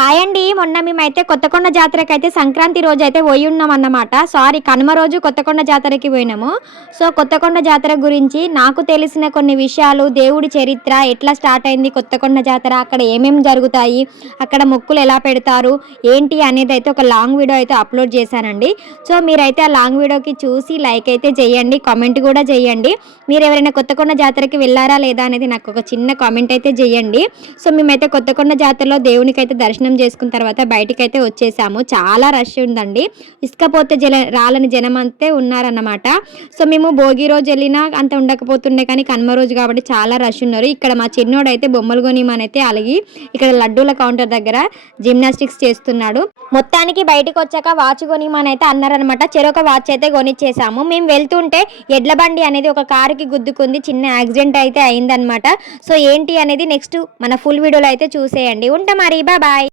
Hi అండి. మొన్న మేమైతే కొత్తకొండ జాతరకైతే సంక్రాంతి రోజు అయితే పోయి ఉన్నాం అన్నమాట. సారీ, కనుమ రోజు కొత్తకొండ జాతరకి పోయినాము. సో కొత్తకొండ జాతర గురించి నాకు తెలిసిన కొన్ని విషయాలు, దేవుడి చరిత్ర, ఎట్లా స్టార్ట్ అయింది కొత్తకొండ జాతర, అక్కడ ఏమేమి జరుగుతాయి, అక్కడ మొక్కులు ఎలా పెడతారు ఏంటి అనేది అయితే ఒక లాంగ్ వీడియో అయితే అప్లోడ్ చేశానండి. సో మీరైతే ఆ లాంగ్ వీడియోకి చూసి లైక్ అయితే చేయండి, కామెంట్ కూడా చేయండి. మీరు ఎవరైనా కొత్తకొండ జాతరకి వెళ్ళారా లేదా అనేది నాకు ఒక చిన్న కామెంట్ అయితే చేయండి. సో మేమైతే కొత్తకొండ జాతరలో దేవునికి అయితే దర్శనం చేసుకున్న తర్వాత బయటికి అయితే వచ్చేసాము. చాలా రష్ ఉందండి. ఇసుకపోతే రాలని జనం అంతే ఉన్నారన్నమాట. సో మేము భోగి రోజు వెళ్ళినా అంత ఉండకపోతుండే, కానీ కనుమ రోజు కాబట్టి చాలా రష్ ఉన్నారు. ఇక్కడ మా చిన్నోడు అయితే బొమ్మలు కొనిమనైతే అలిగి ఇక్కడ లడ్డూల కౌంటర్ దగ్గర జిమ్నాస్టిక్స్ చేస్తున్నాడు. మొత్తానికి బయటకు వచ్చాక వాచ్ కొనిమని అయితే అన్నారనమాట. చెరొక వాచ్ అయితే కొనిచ్చేసాము. మేము వెళ్తుంటే ఎడ్ల బండి అనేది ఒక కారుకి గుద్దుకుంది, చిన్న యాక్సిడెంట్ అయితే అయిందనమాట. సో ఏంటి అనేది నెక్స్ట్ మన ఫుల్ వీడియోలో అయితే చూసేయండి. ఉంటా మరి, బాయ్.